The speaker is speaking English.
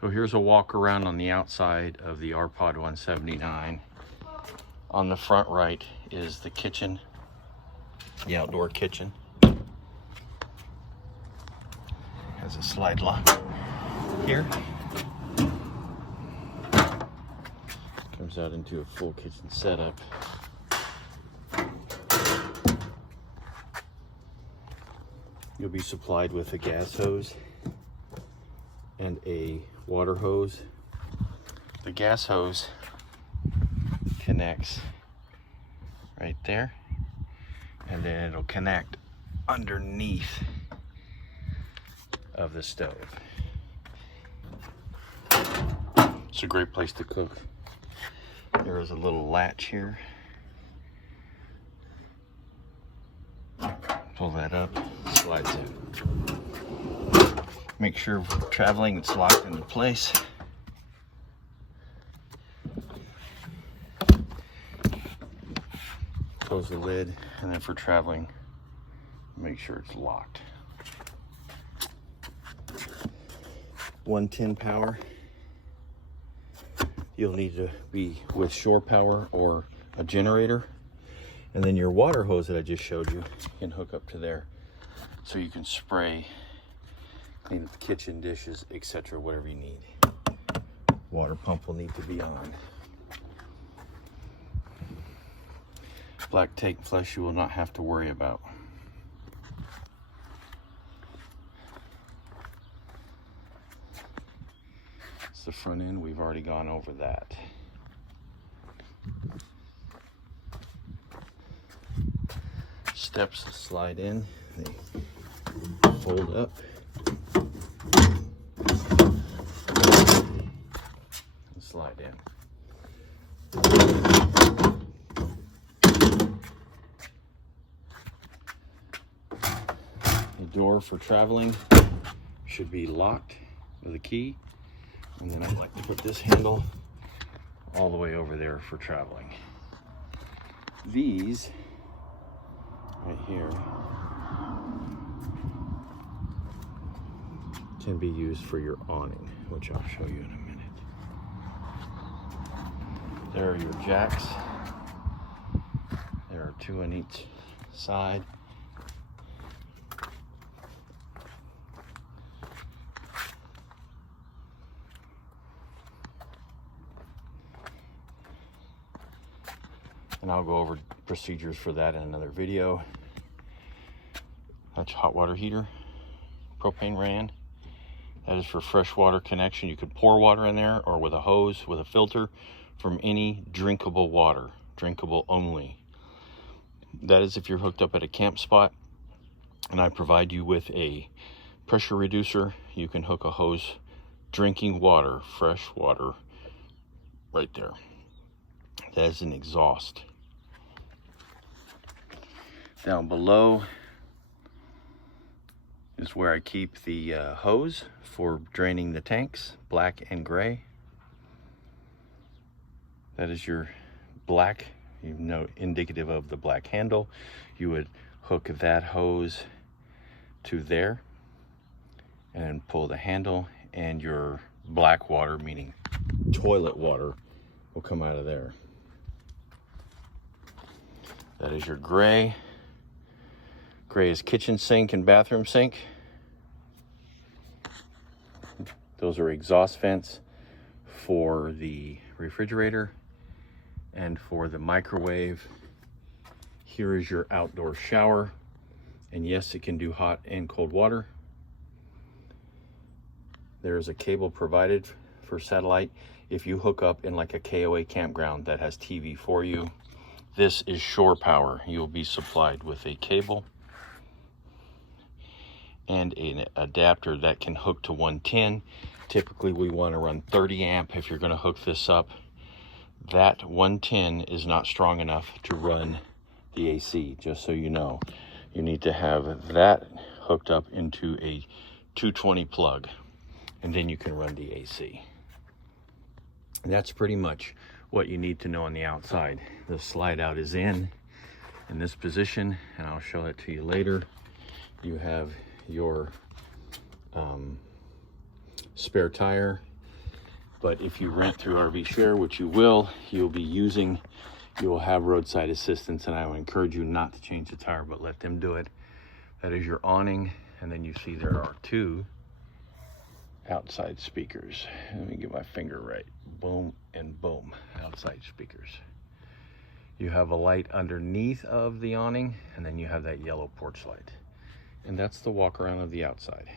So here's a walk around on the outside of the R-Pod 179. On the front right is the kitchen, the outdoor kitchen. Has a slide lock here. Comes out into a full kitchen setup. You'll be supplied with a gas hose and a water hose. The gas hose connects right there, and then it'll connect underneath of the stove. It's a great place to cook. There is a little latch here. Pull that up, slides in. Make sure if we're traveling it's locked into place. Close the lid, and then for traveling, make sure it's locked. 110 power. You'll need to be with shore power or a generator. And then your water hose that I just showed you can hook up to there. So you can spray, clean up the kitchen, dishes, etc., whatever you need. Water pump will need to be on. Black tank flush you will not have to worry about. It's the front end, we've already gone over that. Steps slide in, they fold up and slide in. The door for traveling should be locked with a key, and then I'd like to put this handle all the way over there for traveling. These right here can be used for your awning, which I'll show you in a minute. There are your jacks. There are 2 on each side. And I'll go over procedures for that in another video. That's hot water heater, propane ran. That is for fresh water connection. You could pour water in there or with a hose, with a filter from any drinkable water, drinkable only. That is if you're hooked up at a camp spot and I provide you with a pressure reducer, you can hook a hose, drinking water, fresh water, right there. That is an exhaust. Down below is where I keep the hose for draining the tanks, black and gray. That is your black, you know, indicative of the black handle. You would hook that hose to there and then pull the handle, and your black water, meaning toilet water, will come out of there. That is your gray. Gray is kitchen sink and bathroom sink. Those are exhaust vents for the refrigerator and for the microwave. Here is your outdoor shower. And yes, it can do hot and cold water. There's a cable provided for satellite. If you hook up in like a KOA campground that has TV for you, this is shore power. You'll be supplied with a cable and an adapter that can hook to 110. Typically we want to run 30 amp if you're going to hook this up. That 110 is not strong enough to run the AC, just so you know. You need to have that hooked up into a 220 plug, and then you can run the AC. And that's pretty much what you need to know on the outside. The slide out is in this position, and I'll show it to you later. You have your spare tire. But if you rent through RV Share, which you will have roadside assistance, and I would encourage you not to change the tire, but let them do it. That is your awning, and then you see there are 2 outside speakers. Let me get my finger right. Boom and boom, outside speakers. You have a light underneath of the awning, and then you have that yellow porch light. And that's the walk around of the outside.